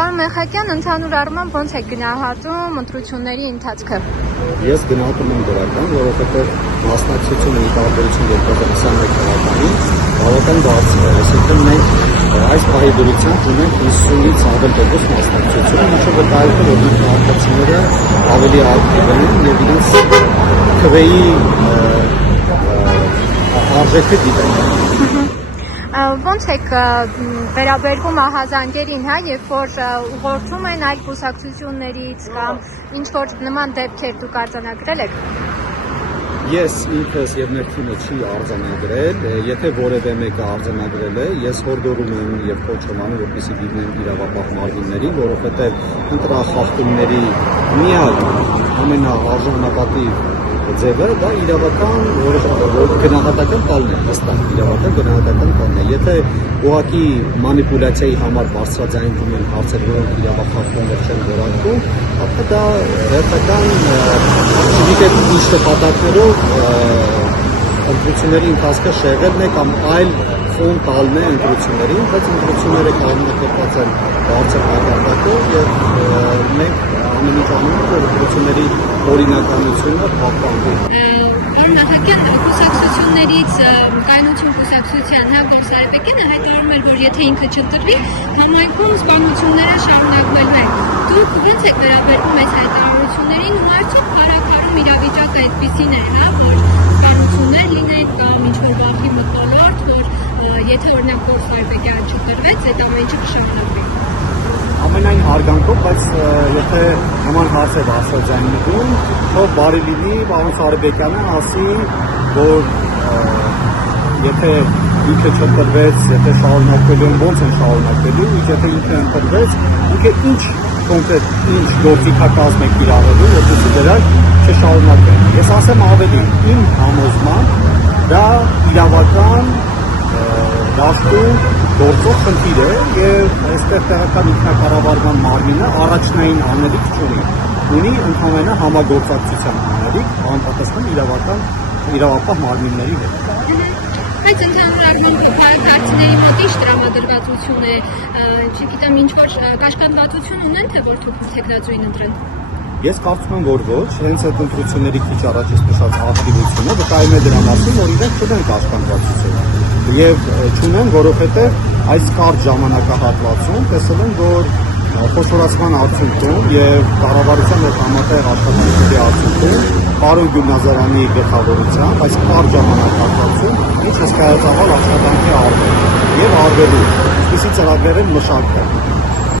Պարոն Մեխակյան, ընդհանուր առմամբ ոնց է գնահատում ընտրությունների ընթացքը։ Ես գնահատում եմ դրական, որովհետև մասնակցությունը ի տարբերություն 2021 թվականին բավական բարձր է, այսինքն մենք այս պահի դրությամբ ունենք 50-ից ավել տոկոս մասնակցություն, ինչը վկայում է, որ մենք քաղաքացիները ավելի ակտիվ են եւ իրենց քվեի արժեքը գիտեն։ Ոնց եք վերաբերվում ահազանգերին, հա, երբ որ ուղղորդում են այլ կուսակցություններից կամ ինչ որ նման դեպքեր դուք արձանագրել եք։ Ես ինքս եւ մեր թիմը չի արձանագրել, եթե որևէ մեկը արձանագրել է, ես հորդորում եմ եւ կոչում անում, որպեսզի դիմեն իրավապահ մարմիններին, որովհետեւ ընտրախախտումների միակ ամենաարժանապատիվ ձևը դա իրավական գնահատական տալն է, հստակ իրավական գնահատական տալն է։ Եթե ուղղակի մանիպուլյացիայի համար բարձրաձայնվում են հարցեր, որոնք իրավախախտումներ չեն որակվում, ապա դա հերթական չգիտեք ինչ նպատակներով ընտրությունների ընթացքը շեղելն է կամ այլ ֆոն տալն է ընտրություններին, բայց ընտրությունները կազմակերպված են բարձր մակարդակով եւ մենք ամեն ինչ անում ենք, որ ընտրությունների օրինականությունը պահպանվի։ Պարոն Մեխակյան, կուսակցություններից կայունություն կուսակցության Գորսարեբեկյանը հայտարարում էր, որ եթե ինքը չընտրվի, համայնքում սպանությունները շարունակվելու են։ Դուք ո՞նց եք վերաբերվում այս հայտարարություններին ու արդյոք քարակարում իրավիճակը այդպիսին է, հա, որ սպանություններ լինեն կամ ինչ-որ բախի մթնոլորտ, որ եթե օրինակ Գորսարեբեկյանը չընտրվեց, այդ ամեն ինչը կշարունակվի։ Ամենայն հարգանքով, բայց եթե նման հարց է բարձրաձայնվում, թող բարի լինի պարոն Սարեբեկյանը ասի, որ եթե ինքը չընտրվեց, եթե շարունակվելու են, ոնց են շարունակվելու, եթե ինքը ընտրվեց, ինքը ինչ կոնկրետ ինչ գործիքակազմ եք իրավելու, որպեսզի դրանք չշարունակվեն։ Ես ասեմ ավելի, իմ համոզմամբ դա իրավական դաշտում գործող խնդիր է եւ այստեղ տեղական ինքնակառավարման մարմինը առաջնային անելիք չունի։ Ունի ընդհանրապես համագործակցության անելիք անպատասխան իրավապահ մարմինների հետ։ Բայց ընդհանուր առմամբ քաղաքացիների մոտ ինչ տրամադրվածություն է, չգիտեմ, ինչ որ կաշկանդվածություն ունեն, թե որ թեկնածուին ընտրեն։ Ես կարծում եմ, որ ոչ, հենց այդ ընտրությունների քիչ առաջ նշած ակտիվությունը վկայում է դրա մասին, որ իրենք չունեն կաշկանդվածություն։ Եվ չունեն, որովհետև այս կարճ ժամանակահատվածում տեսել են, որ խոշորացման արդյունքում եւ կառավարության հետ համատեղ աշխատանքների արդյունքում պարոն Գյուլնազարյանի գլխավորությամբ այս կարճ ժամանակահատվածում ինչ հսկայածավալ աշխատանքի արվել եւ արվելու, այսպիսի ծրագրեր են մշակվել։